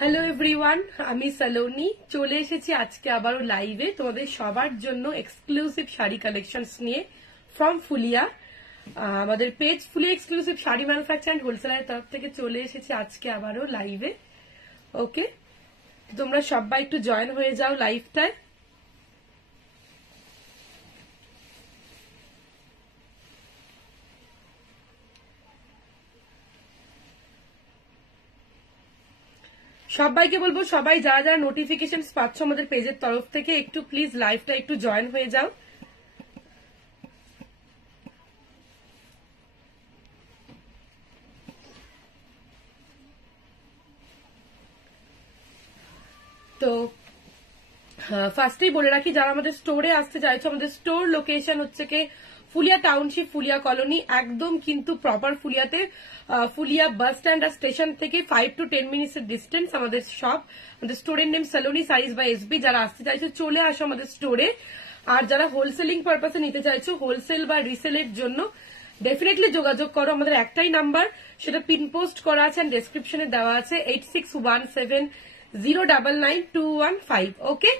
Hello everyone, আমি সালোনি চলে এসেছি আজকে আবারও লাইভে তোমাদের সবার জন্য এক্সক্লুসিভ শাড়ি কালেকশনস নিয়ে ফ্রম ফুলিয়া। আমাদের page Phulia exclusive sari manufacture and হোলসেলারের তরফ থেকে চলে এসেছি আজকে আবারও লাইভে। ওকে, তোমরা সবাই একটু জয়েন হয়ে যাও লাইভটায়। সবাইকে বলবো, সবাই যারা যারা নোটিফিকেশন পাচ্ছ আমাদের পেজের তরফ থেকে একটু প্লিজ লাইভটা একটু জয়েন হয়ে যাও। তো ফার্স্টেই বলে রাখি, যারা আমাদের স্টোরে আসতে চাইছো, আমাদের স্টোর লোকেশন হচ্ছে কি ফুলিয়া টাউনশিপ, ফুলিয়া কলোনি, একদম কিন্তু প্রপার ফুলিয়াতে, ফুলিয়া বাস স্ট্যান্ড আর স্টেশন থেকে 5 to 10 মিনিটস এর ডিস্টেন্স আমাদের শপ। আমাদের স্টোরের name Saloni size by SB. যারা আসতে চাইছো চলে আসো আমাদের স্টোরে। আর যারা হোলসেলিং পারপাসে নিতে চাইছো, হোলসেল বা রিসেলের জন্য ডেফিনেটলি যোগাযোগ করো। আমাদের একটাই নাম্বার, সেটা পিন পোস্ট করা আছে আর ডেসক্রিপশনে দেওয়া আছে 8617099215। ওকে,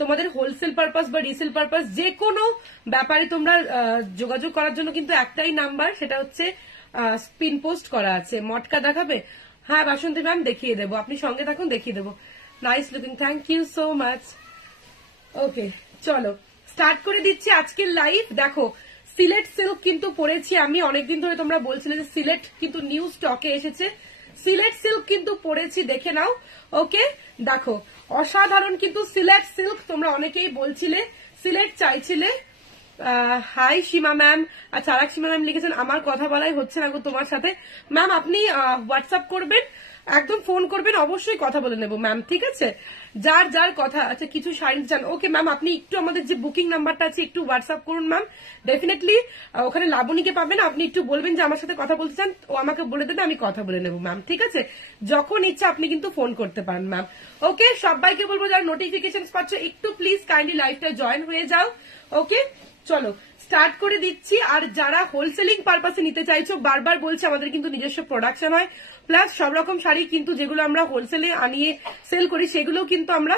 তোমাদের হোলসেল পারপাস বা রিসেল পারপাস যে কোনো ব্যাপারে তোমরা যোগাযোগ করার জন্য কিন্তু একটাই নাম্বার, সেটা হচ্ছে পিন পোস্ট করা আছে। মটকা দেখাবে? হ্যাঁ বাসন্তী ম্যাম, দেখিয়ে দেবো, আপনি সঙ্গে থাকুন, দেখিয়ে দেবো। Nice looking, thank you so much. Okay, চলো স্টার্ট করে দিচ্ছি আজকের লাইভ। দেখো, সিলেট সিল্ক কিন্তু পরেছি আমি, অনেকদিন ধরে তোমরা বলছিলে যে সিলেট কিন্তু নিউ স্টকে এসেছে। সিলেট সিল্ক কিন্তু পরেছি, দেখে নাও। ওকে, দেখো অসাধারণ কিন্তু সিলেট সিল্ক, তোমরা অনেকেই বলছিলে সিলেট চাইছিলে। হাই সীমা ম্যাম, আচ্ছা আরেক সীমা ম্যাম লিখেছেন আমার কথা বলাই হচ্ছে না গো তোমার সাথে। ম্যাম আপনি হোয়াটসঅ্যাপ করবেন, একদম ফোন করবেন, অবশ্যই কথা বলে নেবো ম্যাম, ঠিক আছে? যার যার কথা। আচ্ছা কিছু শাড়ি চান, ওকে ম্যাম আপনি একটু আমাদের যে বুকিং নাম্বারটা আছে একটু হোয়াটসঅ্যাপ করুন ম্যাম। ডেফিনেটলি ওখানে লাবণীকে পাবেন, আপনি একটু বলবেন যে আমার সাথে কথা বলতে চান, ও আমাকে বলে দেবে, আমি কথা বলে নেবো ম্যাম, ঠিক আছে? যখন ইচ্ছা আপনি কিন্তু ফোন করতে পারেন ম্যাম। ওকে, সবাইকে বলবো যারা নোটিফিকেশন পাচ্ছ একটু প্লিজ কাইন্ডলি লাইভটা জয়েন হয়ে যাও। ওকে, চলো স্টার্ট করে দিচ্ছি। আর যারা হোলসেলিং পারপাসে নিতে চাইছো, বারবার বলছি আমাদের কিন্তু নিজস্ব প্রোডাকশন হয়, প্লাস সব রকম শাড়ি কিন্তু যেগুলো আমরা হোলসেলে আনিয়ে সেল করি সেগুলো কিন্তু আমরা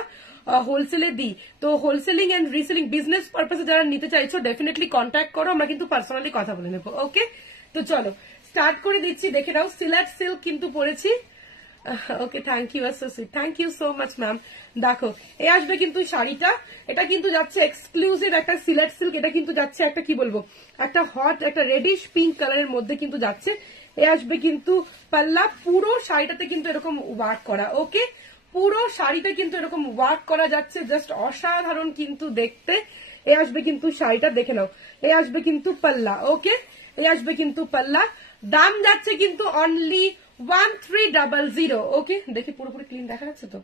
হোলসেলে দিই। তো হোলসেলিং এন্ড রিসেলিং বিজনেস পারপাসে যারা নিতে চাইছো ডেফিনেটলি কন্ট্যাক্ট করো, আমরা কিন্তু পার্সোনালি কথা বলে নেবো। ওকে, তো চলো স্টার্ট করে দিচ্ছি। দেখে নাও সিলেট সিল্ক কিন্তু পরেছি। Okay, thank you sweet, thank you so much ma'am. দেখো এ আসবে কিন্তু শাড়িটা, এটা কিন্তু যাচ্ছে এক্সক্লুসিভ একটা সিলেট সিল্ক। এটা কিন্তু যাচ্ছে একটা কি বলবো, একটা হট একটা রেডিশ পিঙ্ক কালারের মধ্যে কিন্তু যাচ্ছে। এ আসবে কিন্তু পাল্লা, পুরো শাড়িটাতে কিন্তু এরকম ওয়ার্ক করা। ওকে, পুরো শাড়িতে কিন্তু এরকম ওয়ার্ক করা যাচ্ছে, জাস্ট অসাধারণ কিন্তু দেখতে। এ আসবে কিন্তু শাড়িটা, দেখে নাও। এ আসবে কিন্তু পাল্লা। ওকে, এ আসবে কিন্তু পাল্লা। দাম যাচ্ছে কিন্তু অনলি 1300। ওকে, দেখি পুরোপুরি ক্লিন দেখা যাচ্ছে তো?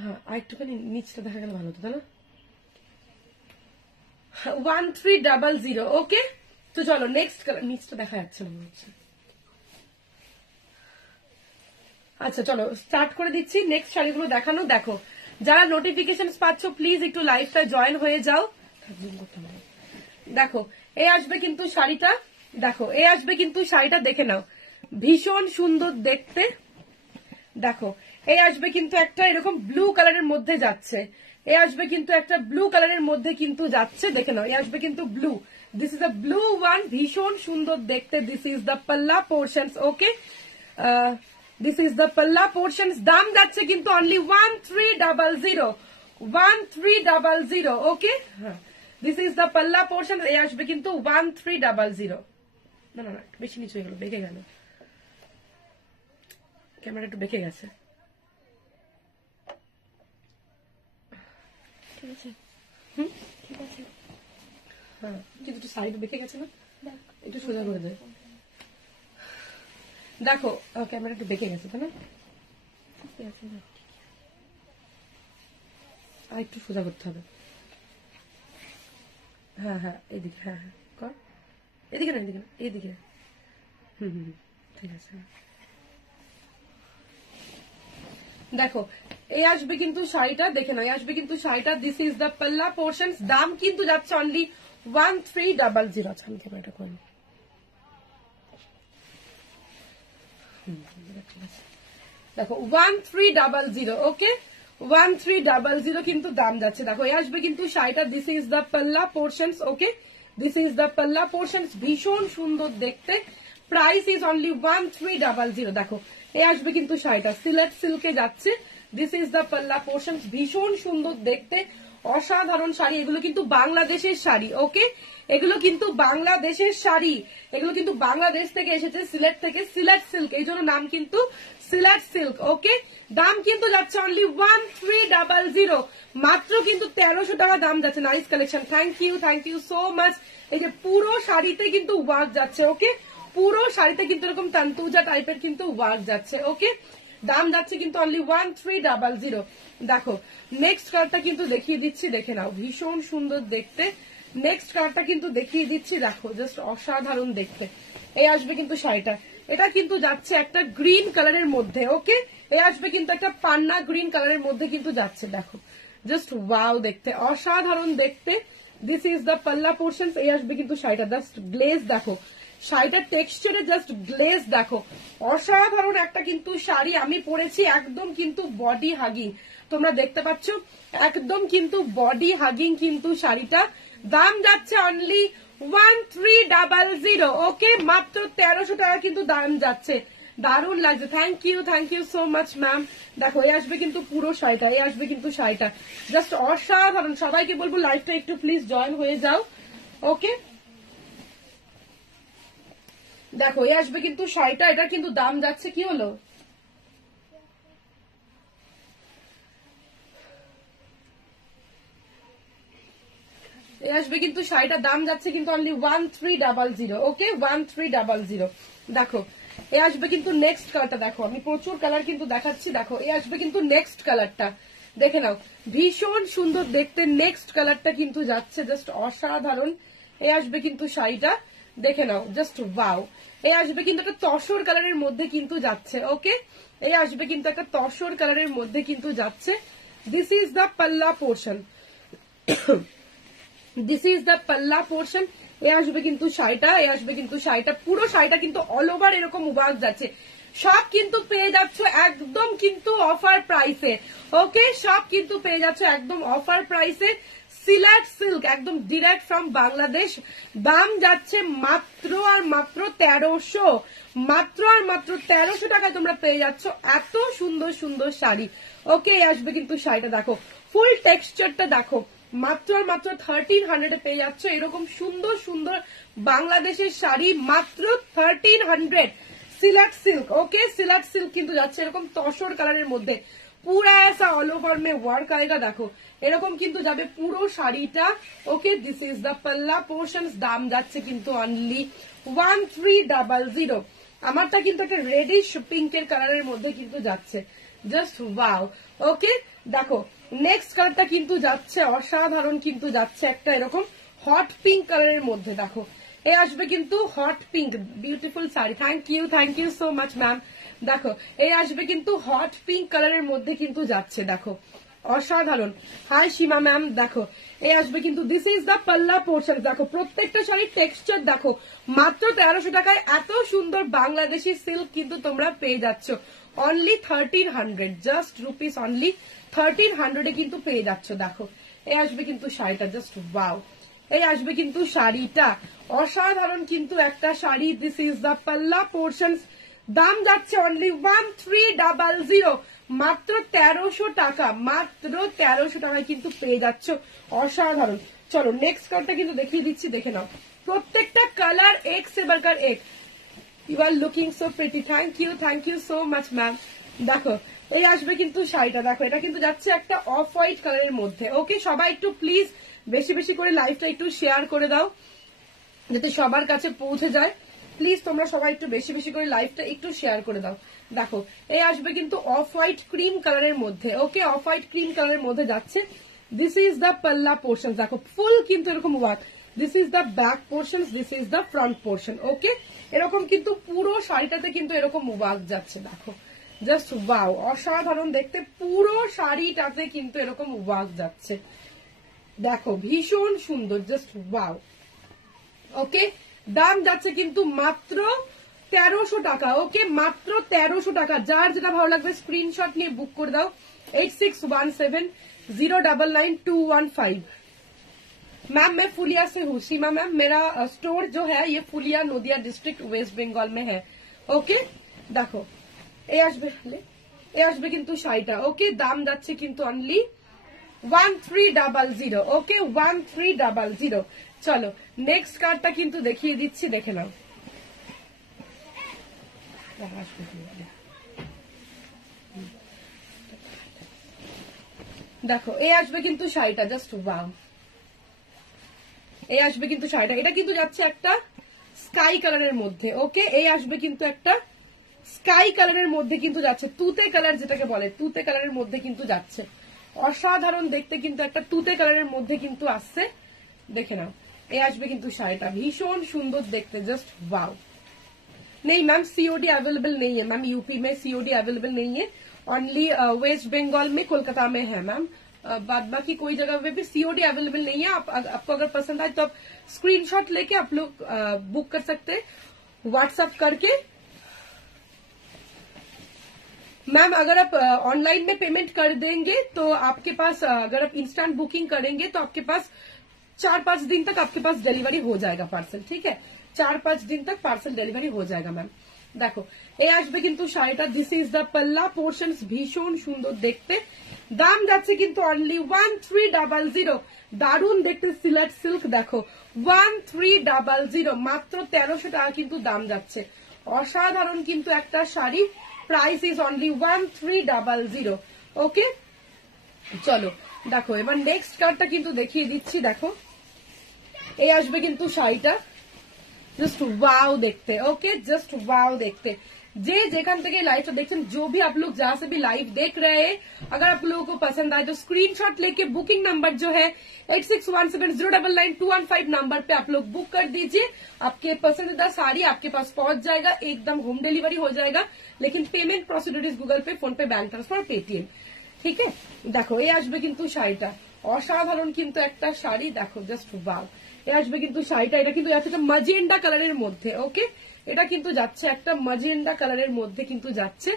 হ্যাঁ, আর একটুখানি নিচটা দেখা গেলে ভালো হতো, তাই না? 1300। ওকে, তো চলো নেক্সট কালার। নিচটা দেখা যাচ্ছে না মনে হচ্ছে। আচ্ছা চলো স্টার্ট করে দিচ্ছি নেক্সট শাড়িগুলো দেখানো। দেখো যারা নোটিফিকেশন পাচ্ছ প্লিজ একটু লাইভটা জয়েন হয়ে যাও। দেখো এ আসবে কিন্তু শাড়িটা, দেখো এ আসবে কিন্তু শাড়িটা, দেখে নাও ভীষণ সুন্দর দেখতে। দেখো এ আসবে কিন্তু একটা এরকম ব্লু কালারের মধ্যে যাচ্ছে, এ আসবে কিন্তু একটা ব্লু কালারের মধ্যে কিন্তু যাচ্ছে, দেখে নাও এ আসবে কিন্তু blue. This is a blue one, ভীষণ সুন্দর দেখতে। This is the palla portions. Okay, this is the palla portions. দাম যাচ্ছে কিন্তু only 1300। Okay, this is the palla portion. এ আসবে কিন্তু 1300। না না না, বেশি নিচু হয়ে গেল, বেঁকে গেল, ক্যামেরা একটু বেঁকে গেছে। ঠিক আছে, ঠিক আছে, হ্যাঁ কিন্তু একটু সাইড বেঁকে গেছে না, একটু সোজা করে দেয়। দেখো ক্যামেরা একটু বেঁকে গেছে, তাই না? ঠিক আছে, আর একটু সোজা করতে হবে। হ্যাঁ হ্যাঁ এইদিকে, হ্যাঁ হ্যাঁ কর, এদিকে না, এদিকে না, এইদিকে। ঠিক আছে। দেখো এই আসবে কিন্তু শাড়িটা, দেখে নাও, এই আসবে কিন্তু শাড়িটা। This is the palla portion. দাম কিন্তু যাচ্ছে অনলি 1300। আচ্ছা আমি ক্যামেরাটা করি, ঠিক আছে। দেখো 1300, ওকে 1300 কিন্তু দাম যাচ্ছে। দেখো এই আসবে কিন্তু শাড়িটা, this is the palla portions, okay this is the palla portions, ভীষণ সুন্দর দেখতে, প্রাইস ইজ অনলি 1300। দেখো এই আসবে কিন্তু শাড়িটা সিলেট সিল্কে যাচ্ছে, this is the palla portions, ভীষণ সুন্দর দেখতে, অসাধারণ শাড়ি। এগুলো কিন্তু বাংলাদেশের শাড়ি, ওকে এগুলো কিন্তু বাংলাদেশের শাড়ি, এগুলো কিন্তু বাংলাদেশ থেকে এসেছে, সিলেট থেকে, সিলেট সিল্ক, এই জন্য নাম কিন্তু সিলেট সিল্ক, ওকে দাম কিন্তু যাচ্ছে অনলি 1300, মাত্র কিন্তু 1300 টাকা দাম যাচ্ছে। Nice collection, thank you so much. এই যে পুরো শাড়িতে কিন্তু ওয়ার্ক যাচ্ছে, ওকে পুরো শাড়িতে কিন্তু এরকম তান্তুজা টাইপের কিন্তু ওয়ার্ক যাচ্ছে, ওকে দাম যাচ্ছে কিন্তু অনলি 1300। দেখো নেক্সট কালারটা কিন্তু দেখিয়ে দিচ্ছি, দেখে নাও, ভীষণ সুন্দর দেখতে। নেক্সট কালারটা কিন্তু দেখিয়ে দিচ্ছি, দেখো জাস্ট অসাধারণ দেখতে। এই আসবে কিন্তু শাড়িটা, এটা কিন্তু যাচ্ছে একটা গ্রিন কালারের মধ্যে, ওকে এই আসবে কিন্তু একটা পান্না গ্রিন কালারের মধ্যে কিন্তু যাচ্ছে। দেখো জাস্ট ওয়াও দেখতে, অসাধারণ দেখতে, this is the palla portion. এই আসবে কিন্তু শাড়িটা, জাস্ট গ্লেজ দেখো, শাড়িটার টেক্সচারে জাস্ট গ্লেজ দেখো, অসাধারণ একটা কিন্তু শাড়ি। আমি পরেছি একদম কিন্তু বডি হাগিং, তোমরা দেখতে পাচ্ছ একদম কিন্তু বডি হাগিং কিন্তু শাড়িটা। দাম যাচ্ছে অনলি 1300, ওকে মাত্র 1300 টাকা কিন্তু দাম যাচ্ছে। দারুণ লাগছে, thank you so much ma'am. দেখো এই আসবে কিন্তু পুরো শাড়িটা, এই আসবে কিন্তু শাড়িটা, জাস্ট অসাধারণ। সবাইকে বলবো লাইভটা একটু প্লিজ জয়েন হয়ে যাও, ওকে দেখো এই আসবে কিন্তু শাড়িটা, এটা কিন্তু দাম যাচ্ছে, কি হলো এই আসবে কিন্তু শাড়িটার দাম যাচ্ছে কিন্তু অনলি 1300, ওকে 1300। দেখো এই আসবে কিন্তু নেক্সট কালারটা, দেখো আমি প্রচুর কালার কিন্তু দেখাচ্ছি। দেখো এই আসবে কিন্তু নেক্সট কালারটা, দেখে নাও, ভীষণ সুন্দর দেখতে, নেক্সট কালারটা কিন্তু যাচ্ছে জাস্ট অসাধারণ। এই আসবে কিন্তু শাড়িটা, দেখে নাও জাস্ট ওয়াও। এই আসবে কিন্তু একটা তসর কালারের মধ্যে কিন্তু যাচ্ছে, ওকে এই আসবে কিন্তু একটা তসর কালারের মধ্যে কিন্তু যাচ্ছে, this is the palla portion, this is the palla portion. এ আসবে কিন্তু শাড়িটা, এ আসবে কিন্তু শাড়িটা, পুরো শাড়িটা কিন্তু অল ওভার এরকম ওয়ার্ক যাচ্ছে। সব কিন্তু পেয়ে যাচ্ছ একদম কিন্তু অফার প্রাইসে, ওকে সব কিন্তু পেয়ে যাচ্ছ একদম অফার প্রাইসে, সিলেট সিল্ক একদম ডিরেক্ট ফ্রম বাংলাদেশ। দাম যাচ্ছে মাত্র আর মাত্র 1300, মাত্র আর মাত্র 1300 টাকায় তোমরা পেয়ে যাচ্ছ এত সুন্দর সুন্দর শাড়ি, ওকে আসবে কিন্তু শাড়িটা দেখো, ফুল টেক্সচারটা দেখো, মাত্র আর মাত্র 1300 পেয়ে যাচ্ছ এরকম সুন্দর সুন্দর বাংলাদেশের শাড়ি, মাত্র 1300। সিলেট সিল্ক, ওকে সিলেট সিল্ক কিন্তু যাচ্ছে এরকম তসর কালারের মধ্যে, পুরা ऐसा অল ওভার মে ওয়ার্ক আएगा। দেখো এরকম কিন্তু যাবে পুরো শাড়িটা, ওকে this is the palla portion. দাম যাচ্ছে কিন্তু অনলি 1300। আমারটা কিন্তু একটা রেডিশ পিঙ্কের কালারের মধ্যে কিন্তু যাচ্ছে, জাস্ট ওয়াও, ওকে দেখো নেক্সট কালারটা কিন্তু যাচ্ছে অসাধারণ কিন্তু যাচ্ছে একটা এরকম হট পিঙ্ক কালারের মধ্যে। দেখো এই আসবে কিন্তু hot pink, beautiful sari, thank you so much ma'am. দেখো এই আসবে কিন্তু হট পিঙ্ক কালারের মধ্যে কিন্তু যাচ্ছে, দেখো অসাধারণ। হাই সীমা ম্যাম, দেখো এই আসবে কিন্তু this is the palla portion. দেখো প্রত্যেকটা শাড়ির টেক্সচার দেখো, মাত্র 1300 টাকায় এত সুন্দর বাংলাদেশি সিল্ক কিন্তু তোমরা পেয়ে যাচ্ছ অনলি 1300, জাস্ট রুপিস অনলি 1300 কিন্তু পেয়ে যাচ্ছ। দেখো এই আসবে কিন্তু শাড়িটা, জাস্ট ওয়াও। এই আসবে কিন্তু শাড়িটা অসাধারণ কিন্তু একটা sari, this is the palla portion. দাম যাচ্ছে অনলি 1300, মাত্র 1300 টাকা, মাত্র 1300 টাকায় কিন্তু পেয়ে যাচ্ছ অসাধারণ। চলো নেক্সট কালারটা কিন্তু দেখিয়ে দিচ্ছি, দেখে নাও, প্রত্যেকটা কালার এক সে বাড়কর এক। You are looking so pretty, thank you so much ma'am. দেখো এই আসবে কিন্তু শাড়িটা, দেখো এটা কিন্তু যাচ্ছে একটা অফ হোয়াইট কালারের মধ্যে, ওকে সবাই একটু প্লিজ বেশি বেশি করে লাইভটা একটু শেয়ার করে দাও যাতে সবার কাছে পৌঁছে যায়। প্লিজ তোমরা সবাই একটু বেশি বেশি করে লাইভটা একটু শেয়ার করে দাও। দেখো এই আসবে কিন্তু অফ হোয়াইট ক্রিম কালারের মধ্যে, ওকে অফ হোয়াইট ক্রিম কালারের মধ্যে যাচ্ছে, this is the palla portion. দেখো ফুল কিন্তু এরকম work, this is the back portion, this is the front portion, okay এরকম কিন্তু পুরো শাড়িটাতে কিন্তু এরকম ওয়ার্ক যাচ্ছে। দেখো জাস্ট ওয়াও, অসাধারণ দেখতে, পুরো শাড়িটাতে কিন্তু এরকম ওয়ার্ক যাচ্ছে, দেখো ভীষণ সুন্দর, জাস্ট ওয়াও। ওকে দাম যাচ্ছে কিন্তু মাত্র 1300 টাকা। ওকে, মাত্র 1300 টাকা। যার যেটা ভালো লাগবে স্ক্রিনশট নিয়ে বুক করে দাও। 8617099215। मैम मैं फुलिया से हूँ सीमा मैम, मेरा स्टोर जो है ये फुलिया नदिया डिस्ट्रिक्ट वेस्ट बंगाल में है। ओके देखो এ আসবে কিন্তু শাড়িটা। ওকে, দাম যাচ্ছে কিন্তু অনলি 1300। ওকে 1300। চলো নেক্সট কার্ডটা কিন্তু দেখিয়ে দিচ্ছি, দেখে নাও। দেখো এ আসবে কিন্তু শাড়িটা, জাস্ট ওয়াও। এই আসবে কিন্তু শাড়িটা, এটা কিন্তু যাচ্ছে একটা স্কাই কালারের মধ্যে। ওকে, এই আসবে কিন্তু একটা স্কাই কালারের মধ্যে কিন্তু যাচ্ছে, তুতে কালার যেটাকে বলে, তুতে কালারের মধ্যে কিন্তু যাচ্ছে। অসাধারণ দেখতে কিন্তু একটা তুতে কালারের মধ্যে কিন্তু আসছে, দেখে নাও। এই আসবে কিন্তু শাড়িটা, ভীষণ সুন্দর দেখতে, জাস্ট वाओ। नहीं मैम सीओडी अवेलेबल नहीं है मैम, यूपी में सीओडी अवेलेबल नहीं है, ओनली वेस्ट बंगाल में कोलकाता में है मैम। बाद बाकी कोई जगह पे भी सीओडी अवेलेबल नहीं है। आपको अगर पसंद आए तो आप स्क्रीनशॉट लेके आप लोग बुक कर सकते हैं व्हाट्सएप करके। मैम अगर आप ऑनलाइन में पेमेंट कर देंगे तो आपके पास, अगर आप इंस्टेंट बुकिंग करेंगे तो आपके पास 4-5 दिन तक आपके पास डिलीवरी हो जाएगा पार्सल। ठीक है, 4-5 दिन तक पार्सल डिलीवरी हो जाएगा मैम। देखो এই আসবে কিন্তু শাড়িটা, this is the palla portions, ভীষণ সুন্দর দেখতে। দাম যাচ্ছে কিন্তু অনলি 1300। দারুণ দেখতে সিলেট সিল্ক, দেখো 1300, মাত্র 1300 টাকা কিন্তু দাম যাচ্ছে। অসাধারণ কিন্তু একটা শাড়ি, প্রাইস ইজ অনলি 1300। ওকে চলো দেখো এবার নেক্সট কার্ডটা কিন্তু দেখিয়ে দিচ্ছি। দেখো এই আসবে কিন্তু শাড়িটা, जस्ट वाओ देखते। ओके जस्ट वाओ देखते। जे जेखान থেকে লাইভটা দেখছেন, जो भी आप लोग जहां से भी लाइव देख रहे हैं, अगर आप लोगों को पसंद आए तो स्क्रीनशॉट लेके बुकिंग नंबर जो है 8617099215 नंबर पे आप लोग बुक कर दीजिए। आपके पसंदीदा साड़ी आपके पास पहुंच जाएगा, एकदम होम डिलीवरी हो जाएगा। लेकिन पेमेंट प्रोसीड्यूर इज गूगल पे, फोन पे, बैंक ट्रांसफर, पेटीएम। ठीक है देखो এই আসবে কিন্তু শাড়িটা, অসাধারণ কিন্তু একটা শাড়ি, দেখো জাস্ট वाओ। এই আসবে কিন্তু শাড়িটা, এটা কিন্তু যাচ্ছে একটা ম্যাজেন্ডা কালারের মধ্যে। ওকে এটা কিন্তু যাচ্ছে একটা ম্যাজেন্ডা কালারের মধ্যে কিন্তু যাচ্ছে,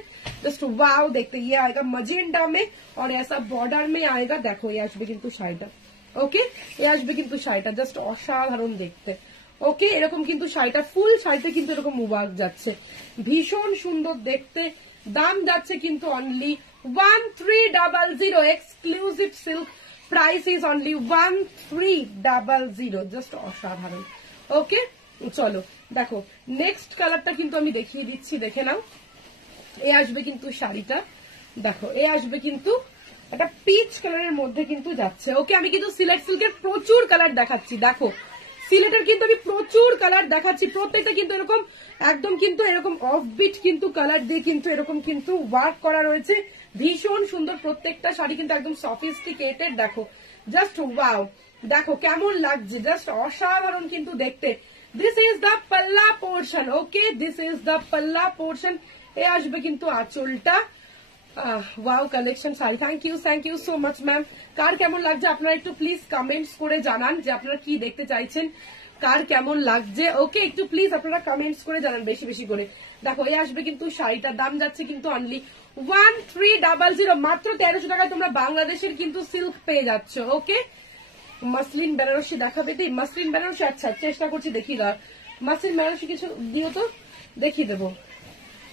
जस्ट वाओ देखते। ये आएगा मजेंडा में और ऐसा बॉर्डर में आएगा। देखो ये আসবে কিন্তু শাড়িটা। ওকে এই আসবে কিন্তু শাড়িটা, জাস্ট অসাধারণ দেখতে। ওকে এরকম কিন্তু শাড়িটা, ফুল শাড়িতে কিন্তু এরকম ওয়ার্ক যাচ্ছে, ভীষণ সুন্দর দেখতে। দাম যাচ্ছে কিন্তু only 1300। Exclusive silk, price is only 1300, just অসাধারণ। ওকে চলো দেখো নেক্সট কালারটা কিন্তু আমি দেখিয়ে দিচ্ছি, দেখে নাও। এ আসবে কিন্তু শাড়িটা, দেখো এ আসবে কিন্তু একটা পিচ কালারের মধ্যে কিন্তু যাচ্ছে। ওকে আমি কিন্তু সিলেট সিল্কের প্রচুর কালার দেখাচ্ছি, দেখো সিলেটের কিন্তু আমি প্রচুর কালার দেখাচ্ছি, প্রত্যেকটা কিন্তু এরকম একদম কিন্তু এরকম অফবিট কিন্তু কালার দিয়ে কিন্তু এরকম কিন্তু ওয়ার্ক করা রয়েছে, ভীষণ সুন্দর প্রত্যেকটা শাড়ি কিন্তু একদম সফিস্টিকেটেড। দেখো জাস্ট ওয়াও, দেখো কেমন লাগছে, জাস্ট অসাধারণ কিন্তু দেখতে। This is the palla portion. Okay this is the palla portion. এ আসবে কিন্তু আঁচলটা। Wow collection sari, thank you so much ma'am. কার কেমন লাগছে আপনারা একটু প্লিজ কমেন্টস করে জানান যে আপনারা কি দেখতে চাইছেন, কার কেমন লাগছে। ওকে একটু প্লিজ আপনারা কমেন্টস করে জানান বেশি বেশি করে। দেখো এই আসবে কিন্তু শাড়িটার দাম যাচ্ছে কিন্তু অনলি 1300, মাত্র 1300 টাকায় তোমরা বাংলাদেশের কিন্তু সিল্ক পেয়ে যাচ্ছ। ওকে মসলিন বেনারসি দেখাবে দিই, মসলিন বেনারসি, আচ্ছা চেষ্টা করছি দেখিয়ে দেওয়ার। মসলিন বেনারসি কিছু দিও তো দেখিয়ে দেবো,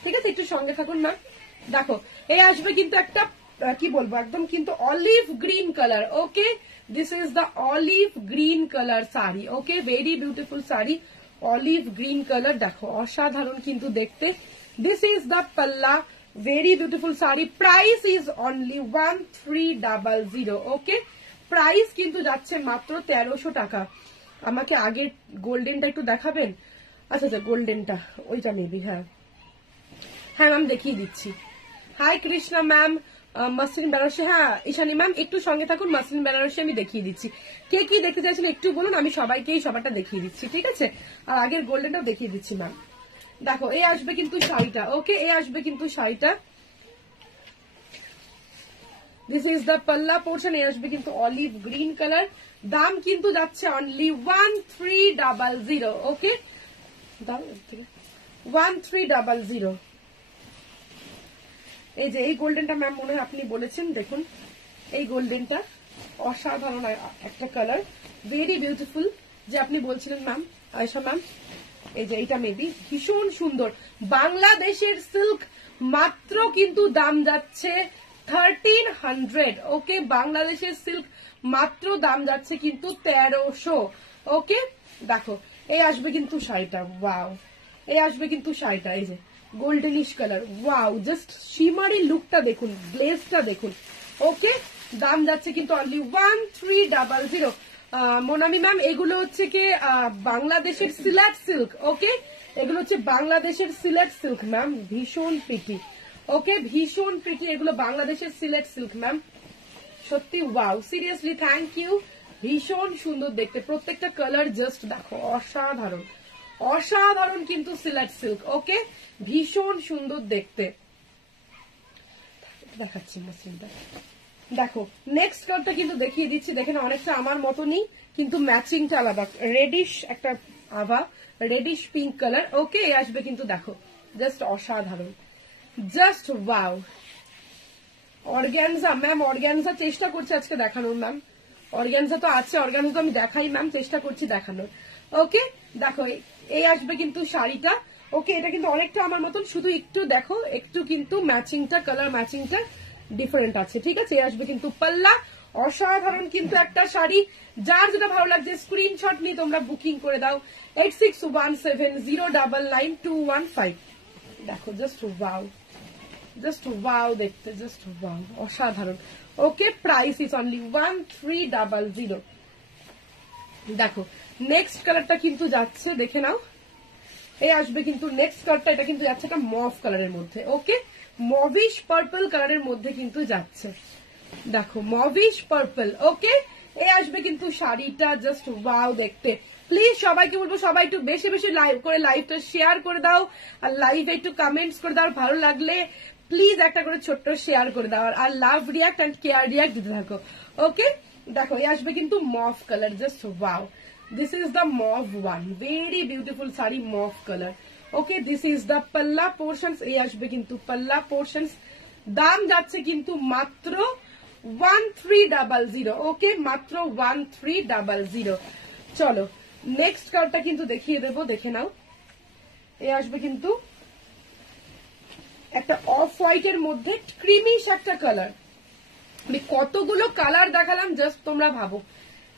ঠিক আছে একটু সঙ্গে থাকুন না। দেখো এই আসবে কিন্তু একটা কি বলবো একদম কিন্তু olive green colour. Okay this is the olive green colour sari. Okay very beautiful sari, olive green colour, দেখো অসাধারণ কিন্তু দেখতে। দিস ইজ দ্য পাল্লা, very beautiful sari, price is only 1300। Okay price কিন্তু যাচ্ছে মাত্র 1300 টাকা। আমাকে আগে গোল্ডেনটা একটু দেখাবেন? আচ্ছা আচ্ছা গোল্ডেনটা ওইটা নেবি। হ্যাঁ হ্যাঁ ম্যাম দেখিয়ে দিচ্ছি। Hi Krishna ma'am, muslin Banarasi, হ্যাঁ ঈশানী ম্যাম একটু সঙ্গে থাকুন, মসলিন বেনারসি আমি দেখিয়ে দিচ্ছি। কে কি দেখতে চাইছেন একটু বলুন, আমি সবাইকেই সবারটা দেখিয়ে দিচ্ছি, ঠিক আছে। আর আগের গোল্ডেনটাও দেখিয়ে দিচ্ছি ম্যাম। দেখো এই আসবে কিন্তু শাড়িটা। ওকে এই আসবে কিন্তু শাড়িটা, this is the palla portion. এই আসবে কিন্তু অলিভ গ্রিন কালার, দাম কিন্তু যাচ্ছে অনলি 1300। ওকে দাম 1300। এই যে এই গোল্ডেনটা ম্যাম মনে হয় আপনি বলেছেন, দেখুন এই গোল্ডেনটা অসাধারণ একটা কালার, ভেরি বিউটিফুল, যে আপনি বলছিলেন ম্যাম আয়েশা ম্যাম। এই যে এইটা মেবি ভীষণ সুন্দর, বাংলাদেশের সিল্ক, মাত্র কিন্তু দাম যাচ্ছে 1300। ওকে, বাংলাদেশের সিল্ক মাত্র দাম যাচ্ছে কিন্তু 1300। ওকে, দেখো এই আসবে কিন্তু শাড়িটা, ওয়াও, এই আসবে কিন্তু শাড়িটা, এই যে গোল্ডেনিশ কালার, ওয়াও, জাস্ট শিমারি লুকটা দেখুন, গ্লেজটা দেখুন। ওকে, দাম যাচ্ছে কিন্তু অনলি 1300। মোনামি ম্যাম এগুলো হচ্ছে কি বাংলাদেশের সিলেট সিল্ক। ওকে, এগুলো হচ্ছে বাংলাদেশের সিলেট সিল্ক ম্যাম, ভীষণ প্রিটি। ওকে, ভীষণ প্রিটি, এগুলো বাংলাদেশের সিলেট সিল্ক ম্যাম, সত্যি ওয়াও, সিরিয়াসলি থ্যাংক ইউ, ভীষণ সুন্দর দেখতে, প্রত্যেকটা কালার জাস্ট দেখো অসাধারণ, অসাধারণ কিন্তু সিলেট সিল্ক। ওকে, ভীষণ সুন্দর দেখতে, দেখাচ্ছি মসলিনটা। দেখো নেক্সট কালারটা কিন্তু দেখিয়ে দিচ্ছি, দেখেন অনেকটা আমার মতনই কিন্তু ম্যাচিংটা আলাদা, রেডিশ একটা আভা, রেডিশ পিঙ্ক কালার। ওকে, আসবে কিন্তু দেখো জাস্ট অসাধারণ, just wow. Organza ma'am, organza চেষ্টা করছি আজকে দেখানোর ম্যাম, অর্গ্যানজা তো আছে, অর্গ্যানজা তো আমি দেখাই ম্যাম, চেষ্টা করছি দেখানোর। ওকে, দেখো এই আসবে কিন্তু শাড়িটা। ওকে, এটা কিন্তু অনেকটা আমার মতন, শুধু একটু দেখো, একটু কিন্তু ম্যাচিংটা, কালার ম্যাচিংটা ডিফারেন্ট আছে, ঠিক আছে। এই আসবে কিন্তু পাল্লা, অসাধারণ কিন্তু একটা শাড়ি, যার যেটা ভালো লাগছে স্ক্রিনশট নিয়ে তোমরা বুকিং করে দাও 8617099215। দেখো জাস্ট ওয়াও, জাস্ট ওয়াও দেখতে, জাস্ট ওয়াও, অসাধারণ। ওকে, প্রাইস ইজ অনলি 1300। দেখো নেক্সট কালারটা কিন্তু যাচ্ছে, দেখে নাও, এই আসবে কিন্তু নেক্সট কালারটা, এটা কিন্তু যাচ্ছে একটা মভ কালারের মধ্যে। ওকে, মভিশ পার্পল কালারের মধ্যে কিন্তু যাচ্ছে, দেখো মভিশ পার্পল। ওকে, এই আসবে কিন্তু শাড়িটা, জাস্ট ওয়াও দেখতে। প্লিজ সবাইকে বলবো, সবাই একটু বেশি বেশি লাইভ করে লাইভটা শেয়ার করে দাও, আর লাইভে একটু কমেন্টস করে দাও, ভালো লাগলে প্লিজ একটা করে ছোট্ট শেয়ার করে দাও, আর love react and care react দিতে থাকো। ওকে, দেখো এই আসবে কিন্তু mauve colour, just wow, this is the mauve one, very beautiful sari, mauve colour. Okay, this is the palla portions, এই আসবে কিন্তু পাল্লা পোর্শনস, দাম যাচ্ছে কিন্তু মাত্র 1300। ওকে, মাত্র 1300। চলো নেক্সট কালারটা কিন্তু দেখিয়ে দেবো, দেখে নাও, এই আসবে কিন্তু একটা অফ হোয়াইট এর মধ্যে ক্রিমিশ একটা কালার। আমি কতগুলো কালার দেখালাম, জাস্ট তোমরা ভাবো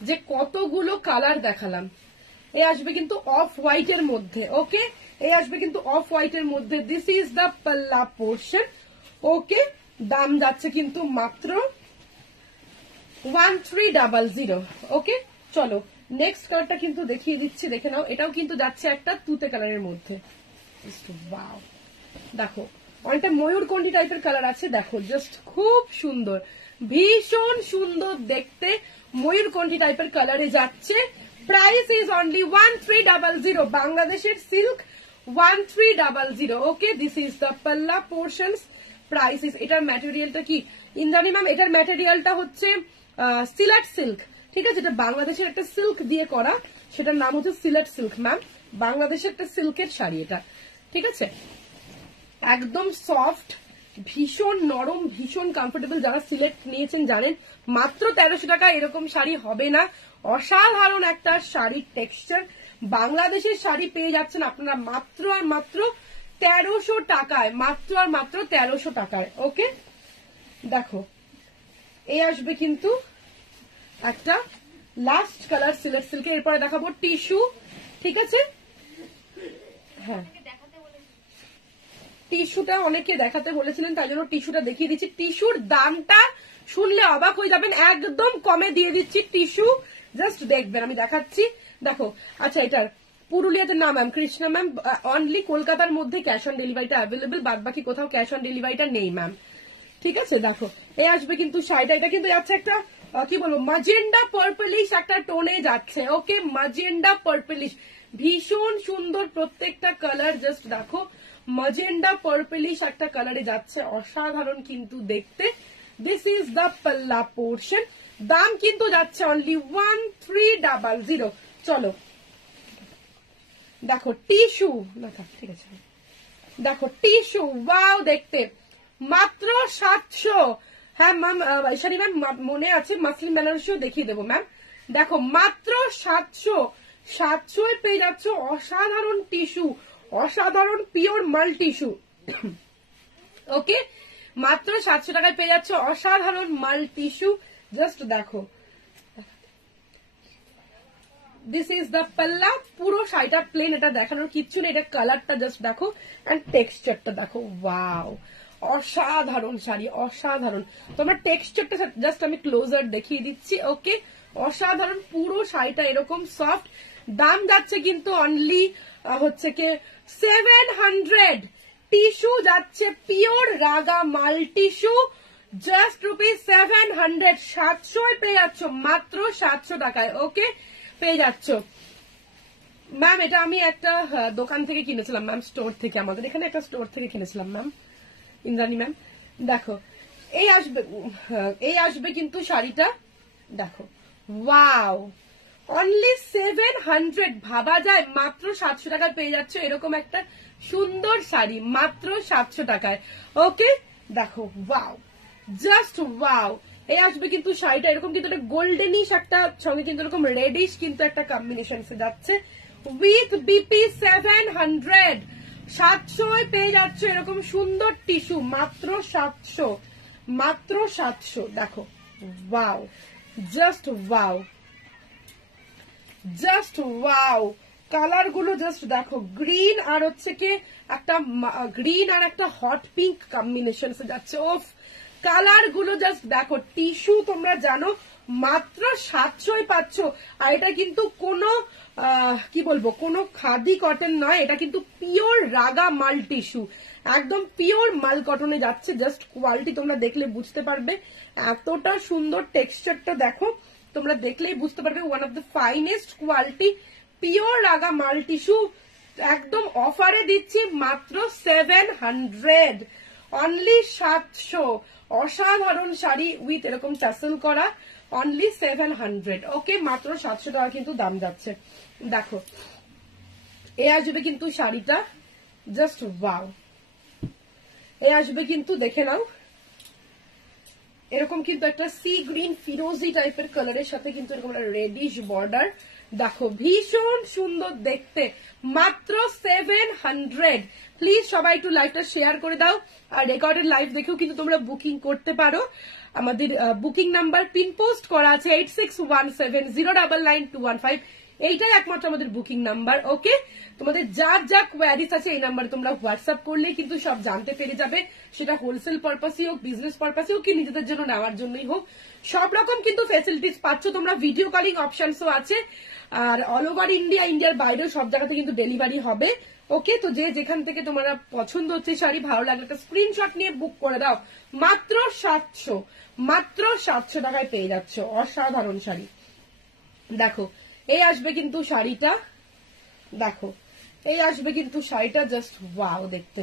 যে কতগুলো কালার দেখালাম। এই আসবে কিন্তু অফ হোয়াইট এর মধ্যে। ওকে, এই আসবে কিন্তু অফ হোয়াইট এর মধ্যে, this is the palla portion. ওকে, দাম যাচ্ছে কিন্তু মাত্র 1300। ওকে, চলো নেক্সট কালারটা কিন্তু দেখিয়ে দিচ্ছি, দেখে নাও, এটাও কিন্তু যাচ্ছে একটা তুতে কালারের মধ্যে, ওয়াও, দেখো অনেকটা ময়ূরকণ্ঠী টাইপের কালার আছে, দেখো জাস্ট খুব সুন্দর, ভীষণ সুন্দর দেখতে, ময়ূরকণ্ঠী টাইপের কালারে যাচ্ছে। প্রাইস ইজ অনলি 1300, বাংলাদেশের silk 1300। Okay, this is the palla portions, price is, এটার ম্যাটেরিয়ালটা কি ইন্দ্রাণী ম্যাম, এটার ম্যাটেরিয়ালটা হচ্ছে সিলেট সিল্ক, ঠিক আছে, এটা বাংলাদেশের একটা সিল্ক দিয়ে করা, সেটার নাম হচ্ছে সিলেট সিল্ক ম্যাম, বাংলাদেশের একটা সিল্কের শাড়ি এটা, ঠিক আছে, একদম সফট, ভীষণ নরম, ভীষণ কমফোর্টেবল, যারা সিলেক্ট নিয়েছেন জানেন, মাত্র 1300 টাকা এরকম শাড়ি হবে না, অসাধারণ একটা শাড়ির টেক্সচার, বাংলাদেশের শাড়ি পেয়ে যাচ্ছেন আপনারা মাত্র আর মাত্র 1300 টাকায়, মাত্র আর মাত্র 1300 টাকায়। ওকে, দেখো এই আসবে কিন্তু একটা লাস্ট কালার সিলেক্ট সিল্কে, এরপরে দেখাবো টিস্যু, ঠিক আছে, হ্যাঁ টিস্যুটা অনেকে দেখাতে বলেছিলেন, তাই জন্য টিস্যুটা দেখিয়ে দিচ্ছি। টিস্যুর দামটা শুনলে অবাক হয়ে যাবেন, একদম কমে দিয়ে দিচ্ছি টিস্যু, জাস্ট দেখবেন, আমি দেখাচ্ছি, দেখো, আচ্ছা এটার পুরুলিয়াতে না ম্যাম, কৃষ্ণা ম্যাম, অনলি কলকাতার মধ্যে ক্যাশ অন ডেলিভারিটা অ্যাভেলেবেল, বাদ বাকি কোথাও ক্যাশ অন ডেলিভারিটা নেই ম্যাম, ঠিক আছে। দেখো এই আসবে কিন্তু শাড়িটা, এটা কিন্তু যাচ্ছে একটা কি বলবো, মাজেন্ডা পার্পলিশ একটা টোনে যাচ্ছে। ওকে, মাজেন্ডা পার্পলিশ, ভীষণ সুন্দর প্রত্যেকটা কালার, জাস্ট দেখো মাজেন্ডা পার্পলিশ একটা কালারে যাচ্ছে, অসাধারণ কিন্তু দেখতে। This is the palla portion, দাম কিন্তু যাচ্ছে অনলি 1300। চলো দেখো টিস্যু না থাক, ঠিক আছে, দেখো টিস্যু, ওয়াও দেখতে, মাত্র 700। হ্যাঁ ম্যাম, শাড়ি ম্যাম মনে আছে, মাসলিন বেনারসিও দেখিয়ে দেবো ম্যাম। দেখো মাত্র 700, 700 পেয়ে যাচ্ছ অসাধারণ টিস্যু, অসাধারণ পিওর মাল টিস্যু। ওকে, মাত্র 700 টাকায় পেয়ে যাচ্ছ অসাধারণ মাল টিস্যু। জাস্ট দেখো, দিস ইজ দ্য পাল্লা। পুরো শাড়িটা প্লেন, এটা দেখানোর কিচ্ছু নেই, এটা কালারটা জাস্ট দেখো এন্ড টেক্সচারটা দেখো, ওয়াও অসাধারণ শাড়ি, অসাধারণ। তোমার টেক্সচারটা জাস্ট আমি ক্লোজার দেখিয়ে দিচ্ছি। ওকে, অসাধারণ পুরো শাড়িটা এরকম সফট। দাম যাচ্ছে কিন্তু অনলি হচ্ছে কি 700। টিস্যু যাচ্ছে পিওর রাগা মাল টিস্যু, জাস্ট রুপিস 700। 700 পেয়ে যাচ্ছ মাত্র 700 টাকায়। ওকে, পেয়ে যাচ্ছ ম্যাম। এটা আমি একটা দোকান থেকে কিনেছিলাম ম্যাম, স্টোর থেকে, আমাদের এখানে একটা স্টোর থেকে কিনেছিলাম ম্যাম, ইন্দ্রাণী ম্যাম। দেখো এই আসবে কিন্তু শাড়িটা, দেখো ওয়াও, অনলি 700। ভাবা যায় মাত্র 700 টাকায় পেয়ে যাচ্ছে এরকম একটা সুন্দর শাড়ি, মাত্র 700 টাকায়। ওকে, দেখো ওয়াও, জাস্ট ওয়াও। এই আসবে কিন্তু শাড়িটা এরকম, কিন্তু একটা গোল্ডেনিশ একটা সঙ্গে কিন্তু এরকম রেডিশ কিন্তু একটা কম্বিনেশন যাচ্ছে উইথ বিপি। 700, 700 পেয়ে যাচ্ছে এরকম সুন্দর টিস্যু, মাত্র 700, মাত্র 700। দেখো wow, just wow, just wow. Colour গুলো জাস্ট দেখো, গ্রিন আর হচ্ছে কি একটা গ্রিন আর একটা হট পিঙ্ক কম্বিনেশন যাচ্ছে। ওফ, কালার গুলো জাস্ট দেখো। টিস্যু তোমরা জানো মাত্র 700 পাচ্ছ। আর এটা কিন্তু কোনো কি বলবো, কোনো খাদি কটন নয়, এটা কিন্তু পিওর রাগা মাল টিস্যু, একদম পিওর মাল কটনে যাচ্ছে। জাস্ট কোয়ালিটি তোমরা দেখলে বুঝতে পারবে, এতটা সুন্দর টেক্সচারটা দেখো, তোমরা দেখলেই বুঝতে পারবে। One of the finest quality pure রাগা মাল টিস্যু, একদম অফারে দিচ্ছি মাত্র 700, অনলি 700। অসাধারণ শাড়ি উইথ এরকম টাসেল করা, অনলি 700। ওকে, মাত্র 700 টাকা কিন্তু দাম যাচ্ছে। দেখো এ আসবে কিন্তু শাড়িটা, জাস্ট ওয়াও। এ আসবে কিন্তু, দেখে নাও, এরকম কিন্তু একটা সি গ্রিন ফিরোজি টাইপের কালারের সাথে কিন্তু এরকম একটা রেডিশ বর্ডার। দেখো ভীষণ সুন্দর দেখতে, মাত্র 700। প্লিজ সবাই একটু লাইভটা শেয়ার করে দাও, আর রেকর্ডেড লাইভ দেখেও কিন্তু তোমরা বুকিং করতে পারো। আমাদের বুকিং নাম্বার পিন পোস্ট করা আছে 8617099215, এইটাই একমাত্র আমাদের বুকিং নাম্বার। ওকে, তোমাদের যার যা কোয়ারিজ আছে এই নাম্বারে তোমরা হোয়াটসঅ্যাপ করলে কিন্তু সব জানতে পেরে যাবে, সেটা হোলসেল পারপাসে হোক, বিজনেস পারপাসে হোক, কি নিজেদের জন্য নেওয়ার জন্যই হোক, সব রকম কিন্তু ফেসিলিটিস পাচ্ছ তোমরা। ভিডিও কলিং অপশনসও আছে, আর অল ওভার ইন্ডিয়া, ইন্ডিয়ার বাইরেও সব জায়গাতে কিন্তু ডেলিভারি হবে। ওকে, তো যে যেখান থেকে তোমার পছন্দ হচ্ছে শাড়ি, ভালো লাগলে একটা স্ক্রিনশট নিয়ে বুক করে দাও, মাত্র 700, মাত্র 700 টাকায় পেয়ে যাচ্ছ অসাধারণ শাড়ি। দেখো এই আসবে কিন্তু শাড়িটা, দেখো এই আসবে কিন্তু শাড়িটা, জাস্ট ওয়াও দেখতে,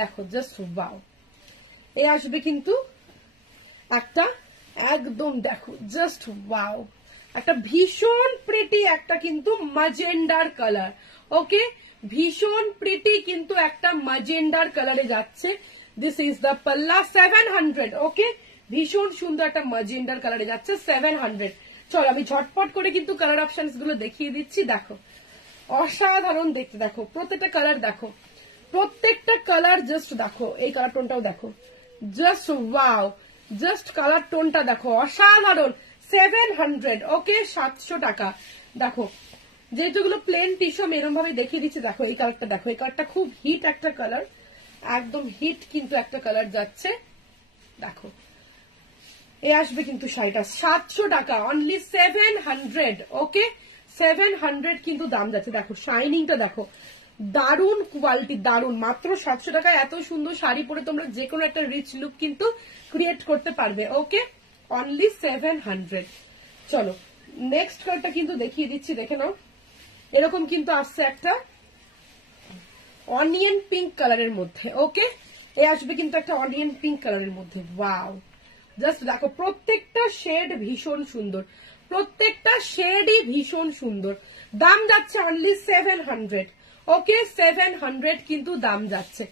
দেখো জাস্ট ওয়াও। এই আসবে কিন্তু একটা একদম, দেখো জাস্ট ওয়াও, একটা ভীষণ প্রিটি একটা কিন্তু মাজেন্ডার কালার। ওকে, ভীষণ প্রিটি কিন্তু একটা মাজেন্ডার কালারে যাচ্ছে। দিস ইজ দ্য পাল্লা, 700। ওকে, ভীষণ সুন্দর একটা মাজেন্ডার কালারে যাচ্ছে 700। চলো আমি ঝটপট করে কিন্তু কালার অপশনস গুলো দেখিয়ে দিচ্ছি। দেখো অসাধারণ দেখতে, দেখো প্রত্যেকটা কালার, দেখো প্রত্যেকটা কালার, জাস্ট দেখো এই কালার টোনটাও দেখো, জাস্ট ওয়াও, জাস্ট কালার টোনটা দেখো অসাধারণ। 700। ওকে, 700 টাকা। দেখো যেহেতু এগুলো প্লেন টিস্যু আমি এরকম ভাবে দেখিয়ে দিচ্ছি। দেখো এই কালারটা, দেখো এই কালারটা খুব হিট একটা কালার, একদম হিট কিন্তু একটা কালার যাচ্ছে। দেখো এ আসবে কিন্তু শাড়িটা 700 টাকা, অনলি 700। ওকে, 700 কিন্তু দাম যাচ্ছে। দেখো শাইনিংটা দেখো, দারুন কোয়ালিটি, দারুন। মাত্র 700 টাকায় এত সুন্দর শাড়ি পরে তোমরা যে কোনো একটা রিচ লুক কিন্তু ক্রিয়েট করতে পারবে। ওকে, অনলি 700। চলো নেক্সট কালারটা কিন্তু দেখিয়ে দিচ্ছি, দেখে নাও। এরকম কিন্তু আসছে একটা অনিয়ন পিঙ্ক কালারের মধ্যে। ওকে, এ আসবে কিন্তু একটা অনিয়ন পিঙ্ক কালারের মধ্যে, ওয়াও। জাস্ট দেখো প্রত্যেকটা শেড ভীষণ সুন্দর, প্রত্যেকটা শেডই ভীষণ সুন্দর। দাম যাচ্ছে অনলি 700। ওকে 700 কিন্তু দাম যাচ্ছে।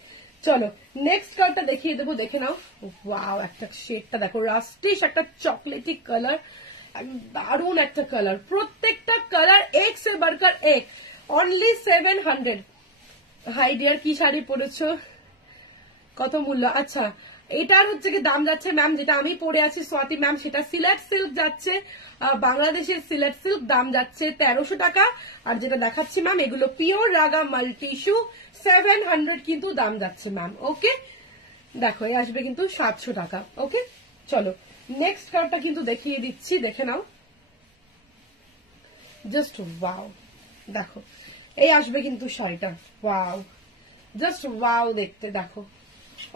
চলো নেক্সট কালারটা দেখিয়ে দেবো, দেখে নাও। ওয়াও, একটা শেডটা দেখো, রাস্টিশ একটা চকলেটি কালার, দারুন একটা কালার, প্রত্যেকটা কালার এক সে বাড়কর এক, অনলি 700। হাই ডিয়ার, কি শাড়ি পরেছো, কত মূল্য? আচ্ছা, এটার হচ্ছে কি দাম যাচ্ছে ম্যাম, যেটা আমি পরে আছি স্বাতি ম্যাম, সেটা সিলেট সিল্ক যাচ্ছে, বাংলাদেশের সিলেট সিল্ক, দাম যাচ্ছে 1300 টাকা। আর যেটা দেখাচ্ছি ম্যাম, এগুলো পিওর রাগা মাল্টি ইস্যু, 700 কিন্তু দাম যাচ্ছে ম্যাম। ওকে, দেখো এই আসবে কিন্তু 700 টাকা। ওকে, চলো নেক্সট কালারটা কিন্তু দেখিয়ে দিচ্ছি, দেখে নাও। জাস্ট ওয়াও, দেখো এই আসবে কিন্তু শাড়িটা, ওয়াও, জাস্ট ওয়াও দেখতে, দেখো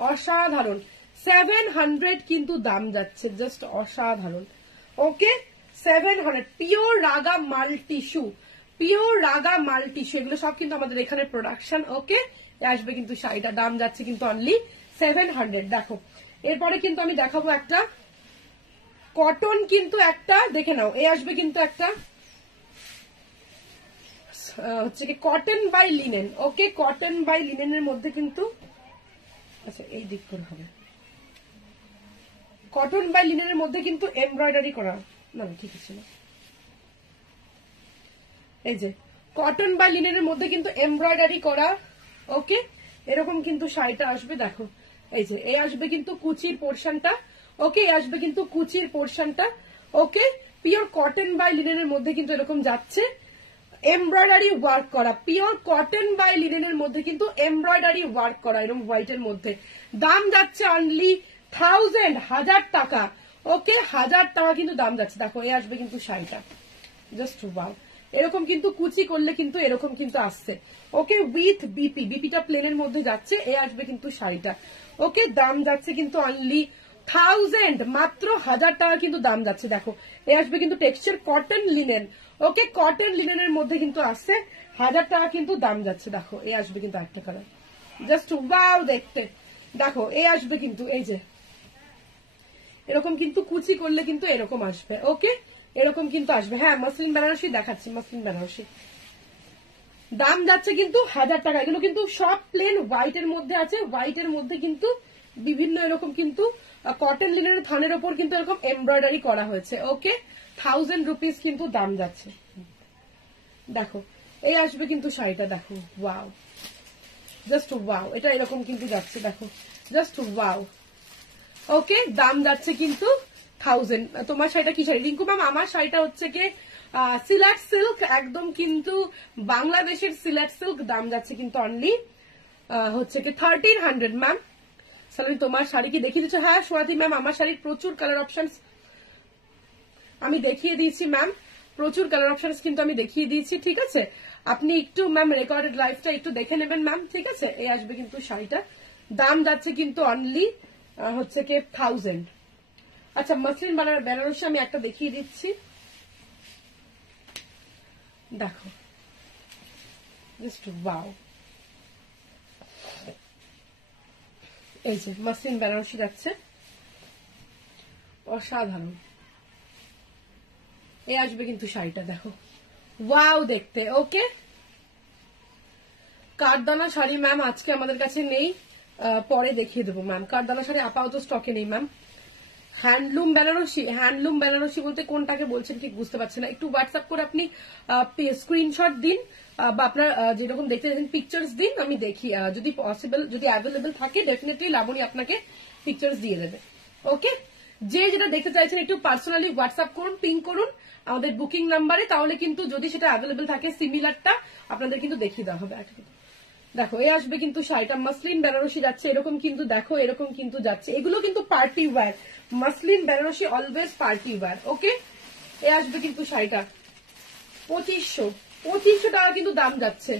অসাধারণ, 700 কিন্তু দাম যাচ্ছে, জাস্ট অসাধারণ। ওকে 700, পিওর রাগা মাল টিস্যু, পিওর রাগা মাল টিস্যু, এগুলো সব কিন্তু আমাদের এখানে প্রোডাকশন। ওকে, আসবে কিন্তু শাড়িটা, দাম যাচ্ছে কিন্তু অনলি 700। দেখো এরপরে কিন্তু আমি দেখাবো একটা কটন, কিন্তু একটা দেখে নাও, এই আসবে কিন্তু একটা হচ্ছে কি cotton by linen. Okay, cotton by লিনেনের মধ্যে কিন্তু, আচ্ছা এই দিক করে হবে, কটন বাই লিনেনের মধ্যে কিন্তু এমব্রয়ডারি করা, না ঠিক আছে না, এই যে কটন বাই লিনেনের মধ্যে কিন্তু এমব্রয়ডারি করা। ওকে, এরকম কিন্তু শাড়িটা আসবে, দেখো এই যে এই আসবে কিন্তু কুচির পোর্শনটা। ওকে, আসবে কিন্তু কুচির পোর্শনটা। ওকে, পিওর কটন বাই লিনেনের মধ্যে কিন্তু এরকম যাচ্ছে, এমব্রয়ডারি ওয়ার্ক করা, পিওর কটন বাই লিনেনের মধ্যে কিন্তু এমব্রয়ডারি ওয়ার্ক করা, এরকম হোয়াইটের মধ্যে, দাম যাচ্ছে অনলি 1000 টাকা। ওকে, 1000 টাকা কিন্তু দাম যাচ্ছে। দেখো এই আসবে কিন্তু শাড়িটা, জাস্ট ওয়াও, এরকম কিন্তু কুচি করলে কিন্তু এরকম কিন্তু আসছে। ওকে, উইথ বিপি, বিপিটা প্লেনের মধ্যে যাচ্ছে, এই আসবে কিন্তু শাড়িটা। ওকে, দাম যাচ্ছে কিন্তু অনলি 1000, মাত্র 1000 টাকা কিন্তু দাম যাচ্ছে। দেখো এই আসবে কিন্তু texture cotton linen. Okay, cotton লিনেনের মধ্যে কিন্তু আসছে, 1000 টাকা কিন্তু দাম যাচ্ছে। দেখো এই আসবে কিন্তু একটা কালার, জাস্ট ওয়াও দেখতে, দেখো এই আসবে কিন্তু, এই যে এরকম কিন্তু কুচি করলে কিন্তু এরকম আসবে। ওকে, এরকম কিন্তু আসবে। হ্যাঁ, মসলিন বেনারসি দেখাচ্ছি, মসলিন বেনারসি, দাম যাচ্ছে কিন্তু 1000 টাকা। এগুলো কিন্তু সব প্লেন হোয়াইটের মধ্যে আছে, হোয়াইটের মধ্যে কিন্তু বিভিন্ন এরকম কিন্তু কটন লিনেনের থানের ওপর কিন্তু এরকম এমব্রয়ডারি করা হয়েছে। ওকে, 1000 রুপিস কিন্তু দাম যাচ্ছে। দেখো এই আসবে কিন্তু শাড়িটা, দেখো ওয়াও, জাস্ট ওয়াও, এটা এরকম কিন্তু যাচ্ছে, দেখো জাস্ট ওয়াও। ওকে, দাম যাচ্ছে কিন্তু 1000। তোমার শাড়িটা কি শাড়ি রিঙ্কু ম্যাম? আমার শাড়িটা হচ্ছে কি সিলেট সিল্ক, একদম কিন্তু বাংলাদেশের সিলেট সিল্ক, দাম যাচ্ছে কিন্তু অনলি হচ্ছে কি 1300 ম্যাম। সালামি তোমার শাড়ি কি দেখিয়ে দিচ্ছ? হ্যাঁ সোয়াতি ম্যাম, আমার শাড়ির প্রচুর কালার অপশন আমি দেখিয়ে দিয়েছি ম্যাম, প্রচুর কালার অপশন কিন্তু আমি দেখিয়ে দিয়েছি। ঠিক আছে, আপনি একটু ম্যাম রেকর্ডেড লাইভটা একটু দেখে নেবেন ম্যাম। ঠিক আছে, এই আসবে কিন্তু শাড়িটা, দাম যাচ্ছে কিন্তু অনলি হচ্ছে কি 1000। আচ্ছা, মসলিন বেনারসি আমি একটা দেখিয়ে দিচ্ছি, দেখো জাস্ট ওয়াও, এই যে মসলিন বেনারসি যাচ্ছে, অসাধারণ। এই আসবে কিন্তু শাড়িটা, দেখো ওয়াও দেখতে। ওকে, কাঠদানা শাড়ি ম্যাম আজকে আমাদের কাছে নেই, পরে দেখিয়ে দেবো ম্যাম। কাঠদানা শাড়ি আপাতত স্টকে নেই ma'am. Handloom Banarasi, handloom Banarasi বলতে কোনটাকে বলছেন ঠিক বুঝতে পারছেন না, একটু হোয়াটসঅ্যাপ করে আপনি স্ক্রিনশট দিন, বা আপনার যেরকম দেখতে চাইছেন পিকচার্স দিন, আমি দেখি যদি পসিবল, যদি অ্যাভেলেবেল থাকে ডেফিনেটলি লাবণী আপনাকে পিকচার্স দিয়ে দেবে। ওকে, যে যেটা দেখতে চাইছেন একটু পার্সোনালি হোয়াটসঅ্যাপ করুন, পিং করুন আমাদের বুকিং নাম্বারে, তাহলে কিন্তু যদি সেটা অ্যাভেলেবেল থাকে সিমিলারটা আপনাদের কিন্তু দেখিয়ে দেওয়া হবে। দেখো এই আসবে কিন্তু শাড়িটা, মসলিন বেনারসি যাচ্ছে, এরকম কিন্তু দেখো এরকম কিন্তু যাচ্ছে, এগুলো কিন্তু party wear, muslin Banarasi always party wear. Okay, এ আসবে কিন্তু শাড়িটা 2500 টাকা কিন্তু দাম যাচ্ছে।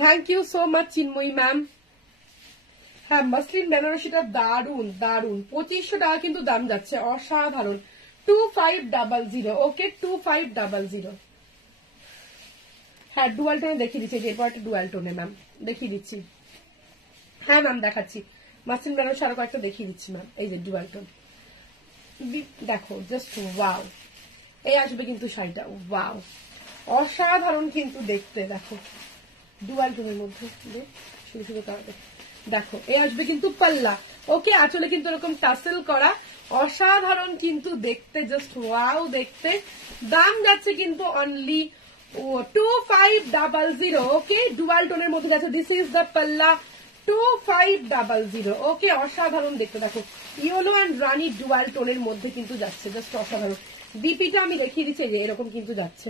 Thank you so much Chinmayee ma'am. হ্যাঁ, মসলিন বেনারসিটা দারুন দারুন, 2500 টাকা কিন্তু দাম যাচ্ছে, অসাধারণ। 2500। ওকে, 2500। হ্যাঁ, ডুয়াল টোনে দেখিয়ে দিচ্ছি, এরপর একটা ডুয়াল টোনে ম্যাম দেখিয়ে দিচ্ছি। হ্যাঁ ম্যাম দেখাচ্ছি, মাসিন বেনারসি আরো কয়েকটা দেখিয়ে দিচ্ছি ম্যাম। এই যে ডুয়াল টোন, দেখো জাস্ট ওয়াও, এই আসবে কিন্তু শাড়িটা, ওয়াও অসাধারণ কিন্তু দেখতে, দেখো ডুয়াল টোনের মধ্যে শুধু শুধু দেখো এই আসবে কিন্তু পাল্লা। ওকে, আঁচলে কিন্তু এরকম টাসেল করা, অসাধারণ কিন্তু দেখতে, জাস্ট ওয়াও দেখতে। দাম যাচ্ছে কিন্তু অনলি 2500। ওকে, ডুয়াল টোনের মধ্যে যাচ্ছে। দিস ইজ দ্য পাল্লা, 2500। ওকে, অসাধারণ দেখতে। দেখো ইয়েলো অ্যান্ড রানি ডুয়াল টোনের মধ্যে কিন্তু যাচ্ছে, জাস্ট অসাধারণ। বিপিটা আমি দেখিয়ে দিচ্ছি যে এরকম কিন্তু যাচ্ছে,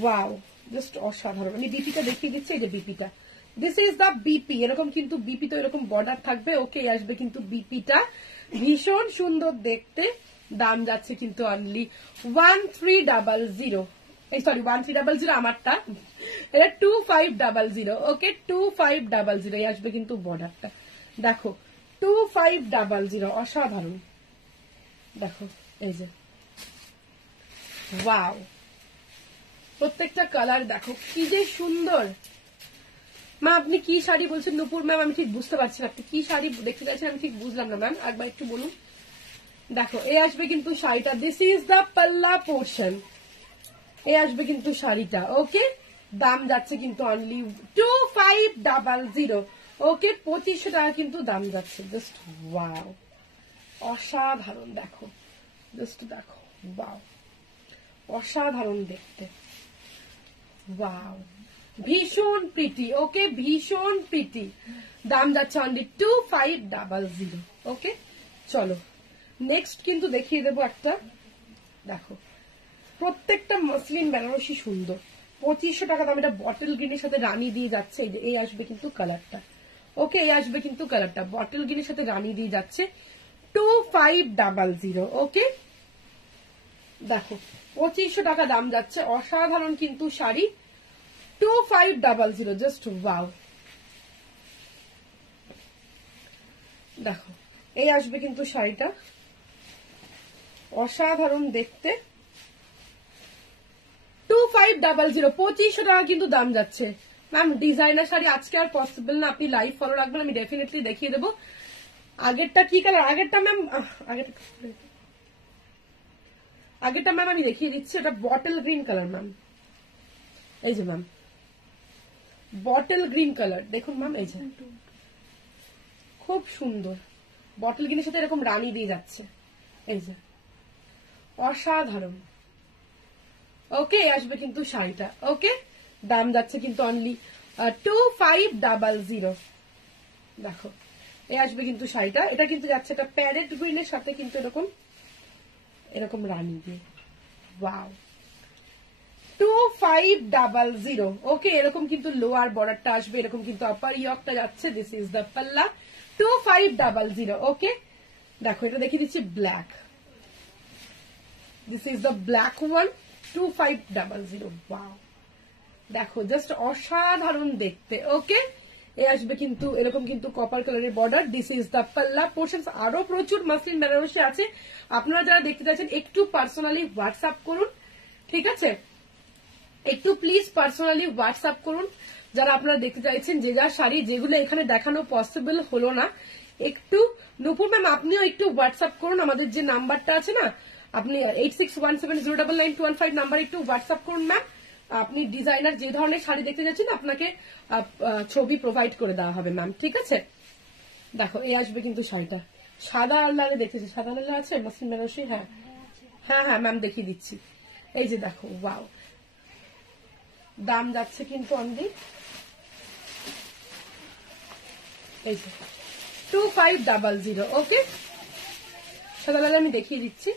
ওয়াও জাস্ট অসাধারণ। আমি বিপিটা দেখিয়ে দিচ্ছি, এই যে বিপিটা, দিস ইজ দ্য বিপি। এরকম কিন্তু বিপি তো এরকম বর্ডার থাকবে। ওকে, আসবে কিন্তু বিপিটা, ভীষণ সুন্দর দেখতে। দাম যাচ্ছে কিন্তু অনলি 1300। সরি 1300 আমারটা, এটা 2500। ওকে, 2500 এই আসবে কিন্তু বর্ডারটা। দেখো 2500, অসাধারণ। দেখো এই যে ওয়াও, প্রত্যেকটা কালার দেখো কি যে সুন্দর। মা আপনি কি শাড়ি বলছেন নূপুর ম্যাম? আমি ঠিক বুঝতে পারছি না আপনি কি শাড়ি দেখতে চাইছেন, আমি ঠিক বুঝলাম না ম্যাম, একবার একটু বলুন। দেখো এই আসবে কিন্তু শাড়িটা, this is the palla portion. এই আসবে কিন্তু শাড়িটা। ওকে, দাম যাচ্ছে কিন্তু অনলি 2500। ওকে, 2500 টাকা কিন্তু দাম যাচ্ছে। জাস্ট ওয়াও, অসাধারণ। দেখো জাস্ট দেখো, ওয়াও অসাধারণ দেখতে, ওয়াও ভীষণ প্রিটি। ওকে, ভীষণ প্রিটি। দাম যাচ্ছে অনলি 2500। ওকে, চলো নেক্সট কিন্তু দেখিয়ে দেবো একটা। দেখো প্রত্যেকটা মসলিন বেনারসি সুন্দর, 2500 টাকা দাম। এটা বটল গ্রিনের সাথে রানী দিয়ে যাচ্ছে। এই আসবে কিন্তু কালারটা। ওকে, এই আসবে কিন্তু কালারটা, বটল গ্রিনের সাথে রানী দিয়ে যাচ্ছে, 2500। ওকে, দেখো 2500 টাকা দাম যাচ্ছে, অসাধারণ কিন্তু শাড়ি, 2500। Just wow. দেখো এই আসবে কিন্তু শাড়িটা, অসাধারণ দেখতে, 2500। 2500 টাকা কিন্তু দাম যাচ্ছে। ম্যাম ডিজাইনার শাড়ি আজকে আর পসিবল না, আপনি লাইভ ফলো রাখবেন, আমি ডেফিনেটলি দেখিয়ে দেবো। আগেরটা কি কালার? আগেরটা ম্যাম, আগেরটা ম্যাম আমি দেখিয়ে দিচ্ছি, এটা বটল গ্রিন কালার ম্যাম। এই যে ম্যাম বটল গ্রিন কালার, দেখুন ম্যাম, এই যে খুব সুন্দর, বটল গ্রিনের সাথে এরকম রানী দিয়ে যাচ্ছে, এই যে অসাধারণ। ওকে, আসবে কিন্তু শাড়িটা। ওকে, দাম যাচ্ছে কিন্তু অনলি 2500। দেখো এই আসবে কিন্তু শাড়িটা, এটা কিন্তু যাচ্ছে একটা প্যারেট গ্রিনের সাথে কিন্তু এরকম এরকম রানী দিয়ে, ওয়াও 2500। ওকে, এরকম কিন্তু লোয়ার বর্ডারটা আসবে, এরকম কিন্তু আপার ইয়কটা যাচ্ছে, দিস ইজ দ্য পাল্লা, 2500। ওকে, দেখো এটা দেখিয়ে দিচ্ছি black, this is the black one, 2500। Wow, দেখো জাস্ট অসাধারণ দেখতে। ওকে, এ আসবে কিন্তু এরকম কিন্তু কপার কালারের border, this is the palla portion. আরো প্রচুর মাসলিন বেনারসি আছে, আপনারা যারা দেখতে চাইছেন একটু পার্সোনালি হোয়াটসঅ্যাপ করুন, ঠিক আছে? একটু প্লিজ পার্সোনালি হোয়াটসঅ্যাপ করুন যারা আপনারা দেখতে চাইছেন, যে যার শাড়ি যেগুলো এখানে দেখানো পসিবল হলো না। একটু নূপুর ম্যাম আপনিও একটু হোয়াটসঅ্যাপ করুন, আমাদের যে নাম্বারটা আছে না, আপনি 8617099215 নাম্বার একটু হোয়াটসঅ্যাপ করুন ম্যাম। আপনি ডিজাইনার যে ধরনের শাড়ি দেখতে যাচ্ছেন আপনাকে ছবি প্রোভাইড করে দেওয়া হবে ম্যাম, ঠিক আছে? দেখো এই আসবে কিন্তু শাড়িটা, সাদা আল্লাহরে দেখেছি, সাদা আল্লাহ আছে মাসলিন বেনারসি, হ্যাঁ হ্যাঁ হ্যাঁ ম্যাম দেখিয়ে দিচ্ছি। এই যে দেখো, ওয়াও, দাম যাচ্ছে কিন্তু অনলি এই যে 2500। ওকে, সাদাবেলা আমি দেখিয়ে দিচ্ছি,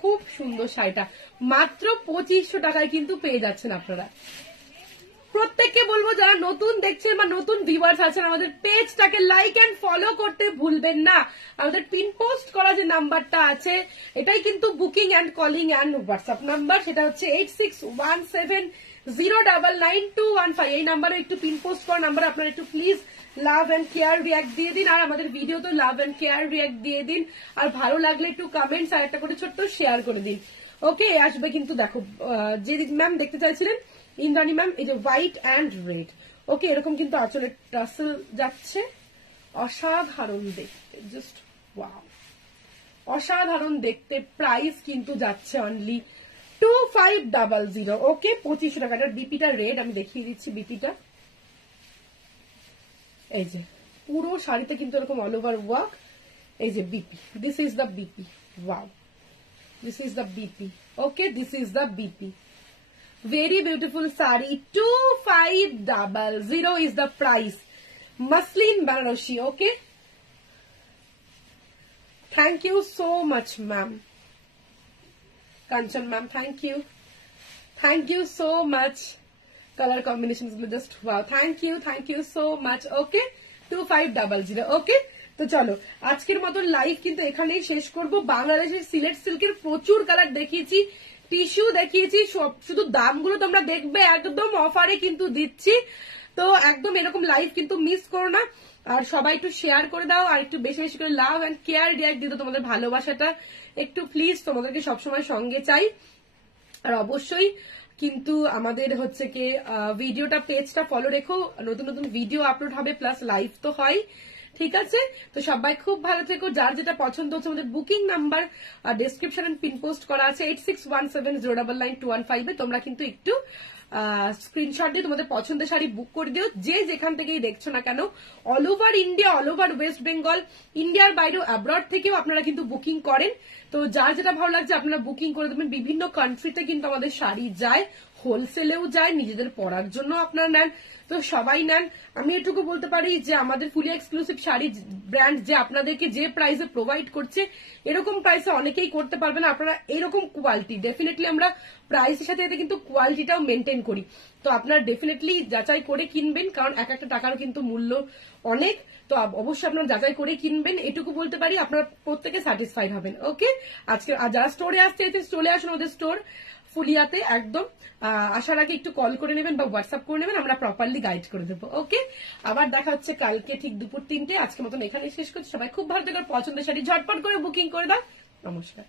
খুব সুন্দর শাড়িটা মাত্র 2500 টাকায় কিন্তু পেয়ে যাচ্ছেন আপনারা। প্রত্যেককে বলবো যারা নতুন দেখছেন বা নতুন ভিউয়ার্স আছেন, আমাদের পেজটাকে লাইক এন্ড ফলো করতে ভুলবেন না। আমাদের পিন পোস্ট করা যে নাম্বারটা আছে এটাই কিন্তু booking and calling and WhatsApp number, সেটা হচ্ছে 8617099215। এই নাম্বারে একটু পিন পোস্ট করা নাম্বার, আপনারা একটু please love and care react দিয়ে দিন, আর আমাদের ভিডিও তো লাভ এন্ড কেয়ার রিয়াক্ট দিয়ে দিন, আর ভালো লাগলে একটু কমেন্টস আর একটা করে ছোট্ট শেয়ার করে দিন। ওকে, আসবে কিন্তু দেখো যে ম্যাম দেখতে চাইছিলেন ইন্দ্রাণী ম্যাম, এই যে হোয়াইট অ্যান্ড রেড। ওকে, এরকম কিন্তু আঁচলের টাসেল যাচ্ছে, অসাধারণ দেখতে, জাস্ট ওয়াও, অসাধারণ দেখতে। প্রাইস কিন্তু যাচ্ছে অনলি 2500। ওকে, 2500 টাকা। বিপিটা রেড, আমি দেখিয়ে দিচ্ছি বিপিটা। এই যে পুরো শাড়িতে কিন্তু এরকম অল ওভার ওয়ার্ক। এই যে BP, this is the BP. Wow, this is the BP. Okay, this is the BP. Very beautiful saree. 2500 is the price. Muslin Banarosi. Okay. Thank you so much, ma'am. Kanchan ma'am, thank you. Thank you so much. Color combinations just wow. Thank you so much. Okay. 2500. Okay. তো চলো আজকের মতো live কিন্তু এখানেই শেষ করব। বাংলাদেশের সিলেট সিল্কের প্রচুর কালার দেখিয়েছি, টিস্যু দেখিয়েছি, শুধু দামগুলো তোমরা দেখবে, একদম অফারে কিন্তু দিচ্ছি। তো একদম এরকম লাইভ কিন্তু মিস করো না। আর সবাই একটু শেয়ার করে দাও, আর একটু বেশি বেশি করে লাভ এন্ড কেয়ার রিয়াক্ট দিতে তোমাদের ভালোবাসাটা একটু প্লিজ তোমাদেরকে সবসময় সঙ্গে চাই। আর অবশ্যই কিন্তু আমাদের হচ্ছে কি ভিডিওটা পেজটা ফলো রেখো, নতুন নতুন ভিডিও আপলোড হবে, প্লাস লাইভ তো হয়। ঠিক আছে, তো সবাই খুব ভালো থেকো। যার যেটা পছন্দ হচ্ছে আমাদের booking number description pin post করা আছে 8617099215 এ। তোমরা কিন্তু একটু স্ক্রিনশট দিয়ে তোমাদের পছন্দের শাড়ি বুক করে দিও, যে যেখান থেকেই দেখছো না কেন। All over India, all over West Bengal, ইন্ডিয়ার বাইরেও অ্যাব্রড থেকেও আপনারা কিন্তু বুকিং করেন। তো যার যেটা ভালো লাগছে আপনারা বুকিং করে দেবেন। বিভিন্ন কান্ট্রিতে কিন্তু আমাদের শাড়ি যায়, হোলসেলেও যায়, নিজেদের পরার জন্য আপনারা নেন, তো সবাই নেন। আমি এটুকু বলতে পারি যে আমাদের ফুলি এক্সক্লুসিভ শাড়ি ব্র্যান্ড যে আপনাদেরকে যে প্রাইসে প্রোভাইড করছে, এরকম প্রাইসে অনেকেই করতে পারবে না। আপনারা এরকম কোয়ালিটি ডেফিনেটলি, আমরা প্রাইসের সাথে এতে কিন্তু কোয়ালিটিটাও মেনটেন করি। তো আপনারা ডেফিনেটলি যাচাই করে কিনবেন, কারণ এক একটা টাকারও কিন্তু মূল্য অনেক। তো অবশ্যই আপনারা যাচাই করে কিনবেন, এটুকু বলতে পারি। আপনারা প্রত্যেকে স্যাটিসফাইড হবেন। ওকে, আজকে যারা স্টোরে আসছে চলে আসুন ওদের স্টোর ফুলিয়াতে। একদম আসার আগে একটু কল করে নেবেন বা হোয়াটসঅ্যাপ করে নেবেন, আমরা প্রপারলি গাইড করে দেবো। ওকে, আবার দেখা হচ্ছে কালকে ঠিক দুপুর 3টে। আজকের মতন এখানে শেষ করছি। সবাই খুব ভালো থেকে পছন্দের শাড়ি ঝটপট করে বুকিং করে দাও। নমস্কার।